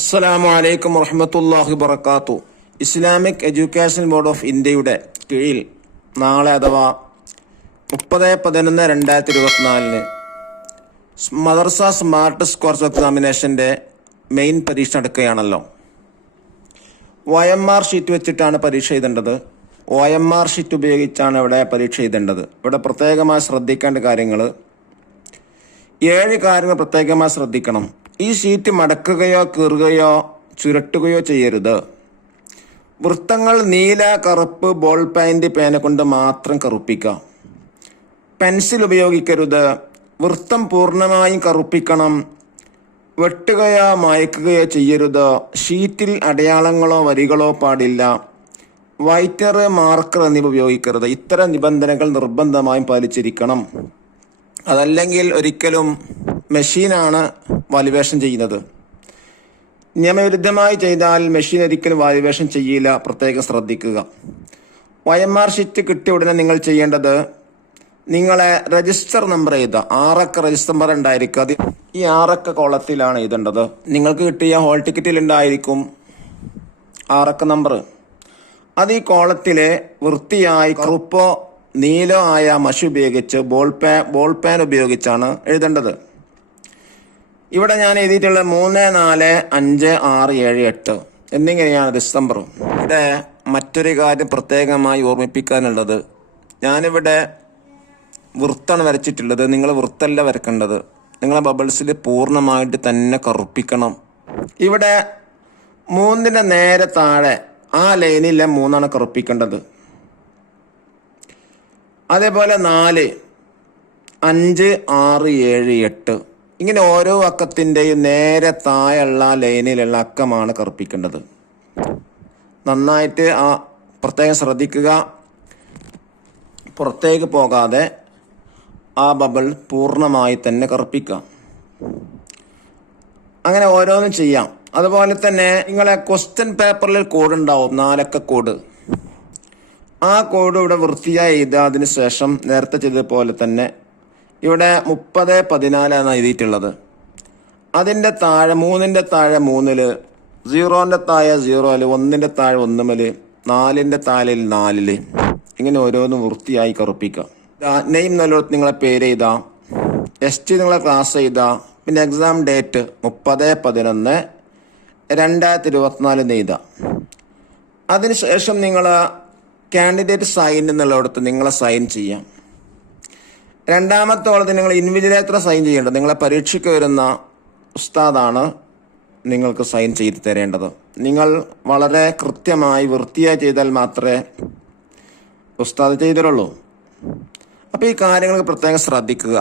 അസ്സലാമു അലൈക്കും വറഹ്മത്തുള്ളാഹി വബറകാതുഹു. ഇസ്ലാമിക് എഡ്യൂക്കേഷൻ ബോർഡ് ഓഫ് ഇന്ത്യയുടെ കീഴിൽ നാളെ അഥവാ 30/11/2024 മദർസ സ്മാർട്ട് സ്കോർസ് എക്സാമിനേഷൻ്റെ മെയിൻ പരീക്ഷ നടക്കുകയാണല്ലോ. OMR ഷീറ്റ് വെച്ചിട്ടാണ് പരീക്ഷ എഴുതേണ്ടത്. OMR ഷീറ്റ് ഉപയോഗിച്ചാണ് ഇവിടെ പരീക്ഷ എഴുതേണ്ടത്. ഇവിടെ പ്രത്യേകമായി ശ്രദ്ധിക്കേണ്ട കാര്യങ്ങൾ 7 കാര്യങ്ങൾ പ്രത്യേകമായി ശ്രദ്ധിക്കണം. ഈ ഷീറ്റ് മടക്കുകയോ കീറുകയോ ചുരുട്ടുകയോ ചെയ്യരുത്. വൃത്തങ്ങൾ നീല, കറുപ്പ്, ബോൾ പെയിന്റ് പേന കൊണ്ട് മാത്രം കറുപ്പിക്കുക. പെൻസിൽ ഉപയോഗിക്കരുത്. വൃത്തം പൂർണ്ണമായും കറുപ്പിക്കണം. വെട്ടുകയോ മായ്ക്കുകയോ ചെയ്യരുത്. ഷീറ്റിൽ അടയാളങ്ങളോ വരികളോ പാടില്ല. വൈറ്റർ, മാർക്കർ എന്നിവ ഉപയോഗിക്കരുത്. ഇത്തരം നിബന്ധനകൾ നിർബന്ധമായും പാലിച്ചിരിക്കണം. അതല്ലെങ്കിൽ ഒരിക്കലും മെഷീനാണ് വാല്യുവേഷൻ ചെയ്യുന്നത്. നിയമവിരുദ്ധമായി ചെയ്താൽ മെഷീൻ ഒരിക്കലും വാല്യുവേഷൻ ചെയ്യില്ല. പ്രത്യേകം ശ്രദ്ധിക്കുക. OMR ഷീറ്റ് കിട്ടിയ ഉടനെ നിങ്ങൾ ചെയ്യേണ്ടത്, നിങ്ങളെ രജിസ്റ്റർ നമ്പർ എഴുതുക. 6 അക്ക രജിസ്റ്റർ നമ്പർ ഉണ്ടായിരിക്കും. അത് ഈ 6 അക്ക കോളത്തിലാണ് എഴുതേണ്ടത്. നിങ്ങൾക്ക് കിട്ടിയ ഹോൾ ടിക്കറ്റിൽ ഉണ്ടായിരിക്കും 6 അക്ക നമ്പർ. അത് ഈ കോളത്തിലെ വൃത്തിയായി കറുപ്പോ നീലോ ആയ മഷി ഉപയോഗിച്ച് ബോൾ പെൻ ഉപയോഗിച്ചാണ് എഴുതേണ്ടത്. ഇവിടെ ഞാൻ എഴുതിയിട്ടുള്ള 3, 4, 5, 6, 7, 8 എന്നിങ്ങനെയാണ് ഡിസംബർ. ഇവിടെ മറ്റൊരു കാര്യം പ്രത്യേകമായി ഓർമ്മിപ്പിക്കാനുള്ളത്, ഞാനിവിടെ വൃത്താണ് വരച്ചിട്ടുള്ളത്. നിങ്ങൾ വൃത്തല്ല വരക്കേണ്ടത്. നിങ്ങളെ ബബിൾസിൽ പൂർണ്ണമായിട്ട് തന്നെ കറുപ്പിക്കണം. ഇവിടെ 3ന്റെ നേരെ താഴെ ആ ലൈനിലെ 3 കറുപ്പിക്കേണ്ടത്. അതേപോലെ 4, 5, 6, 7, 8 ഇങ്ങനെ ഓരോ അക്കത്തിൻ്റെയും നേരെ താഴെയുള്ള ലൈനിലുള്ള അക്കമാണ് കറുപ്പിക്കേണ്ടത്. നന്നായിട്ട് പ്രത്യേകം ശ്രദ്ധിക്കുക. പുറത്തേക്ക് പോകാതെ ആ ബബിൾ പൂർണ്ണമായി തന്നെ കറുപ്പിക്കുക. അങ്ങനെ ഓരോന്നും ചെയ്യാം. അതുപോലെ തന്നെ നിങ്ങളെ ക്വസ്റ്റ്യൻ പേപ്പറിൽ കോഡ് ഉണ്ടാവും, 4 അക്ക കോഡ്. ആ കോഡ് ഇവിടെ വൃത്തിയായി എഴുതുക. അതിന് ശേഷം നേരത്തെ ചെയ്തതുപോലെ തന്നെ ഇവിടെ 30/14 എഴുതിയിട്ടുള്ളത്. അതിൻ്റെ താഴെ 3ന്റെ താഴെ 3, 0ന്റെ താഴെ 0, 1ന്റെ താഴെ 1, 4ന്റെ താഴെ 4 ഇങ്ങനെ ഓരോന്നും വൃത്തിയായി കറുപ്പിക്കുക. നെയിം എന്നുള്ളത് നിങ്ങളെ പേര് എഴുതാം. ST നിങ്ങളെ ക്ലാസ് എഴുതാം. പിന്നെ എക്സാം ഡേറ്റ് 30/11/2024 എഴുതാം. അതിനുശേഷം നിങ്ങൾ കാൻഡിഡേറ്റ് സൈൻ എന്നുള്ളിടത്ത് നിങ്ങളെ സൈൻ ചെയ്യാം. രണ്ടാമത്തെ ഓളത്തിൽ നിങ്ങൾ ഇൻവിജിലേറ്റർ സൈൻ ചെയ്യേണ്ടത്. നിങ്ങളെ പരീക്ഷയ്ക്ക് വരുന്ന ഉസ്താദാണ് നിങ്ങൾക്ക് സൈൻ ചെയ്ത് തരേണ്ടത്. നിങ്ങൾ വളരെ കൃത്യമായി വൃത്തിയായി ചെയ്താൽ മാത്രമേ ഉസ്താദ് ചെയ്തിട്ടുള്ളൂ. അപ്പോൾ ഈ കാര്യങ്ങൾക്ക് പ്രത്യേകം ശ്രദ്ധിക്കുക.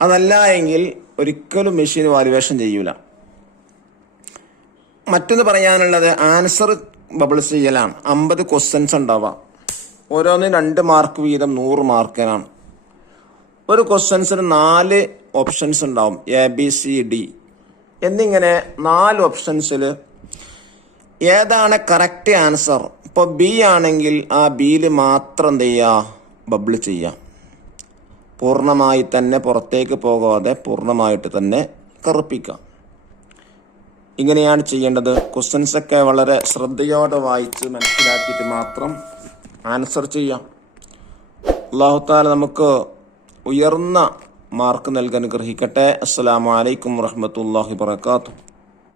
അതല്ല എങ്കിൽ ഒരിക്കലും മെഷീൻ വാല്യുവേഷൻ ചെയ്യൂല. മറ്റൊന്ന് പറയാനുള്ളത്, ആൻസർ ബബിൾസ് ചെയ്യലാണ്. 50 ക്വസ്റ്റ്യൻസ് ഉണ്ടാവുക. ഓരോന്നും 2 മാർക്ക് വീതം 100 മാർക്കിനാണ്. ഒരു ക്വസ്റ്റ്യൻസിന് 4 ഓപ്ഷൻസ് ഉണ്ടാവും, ABCD എന്നിങ്ങനെ 4 ഓപ്ഷൻസിൽ ഏതാണ് കറക്റ്റ് ആൻസർ. ഇപ്പോൾ B ആണെങ്കിൽ ആ Bയിൽ മാത്രം എന്ത് ചെയ്യുക, ബബിൾ ചെയ്യുക. പൂർണ്ണമായി തന്നെ പുറത്തേക്ക് പോകാതെ പൂർണ്ണമായിട്ട് തന്നെ കറുപ്പിക്കുക. ഇങ്ങനെയാണ് ചെയ്യേണ്ടത്. ക്വസ്റ്റ്യൻസൊക്കെ വളരെ ശ്രദ്ധയോടെ വായിച്ച് മനസ്സിലാക്കിയിട്ട് മാത്രം ആൻസർ ചെയ്യാം. അല്ലാഹു തആല നമുക്ക് ഉയർന്ന മാർക്ക് നൽകാൻ അനുഗ്രഹിക്കട്ടെ. അസ്സലാമു അലൈക്കും വറഹ്മത്തുള്ളാഹി വബറകാതുഹു.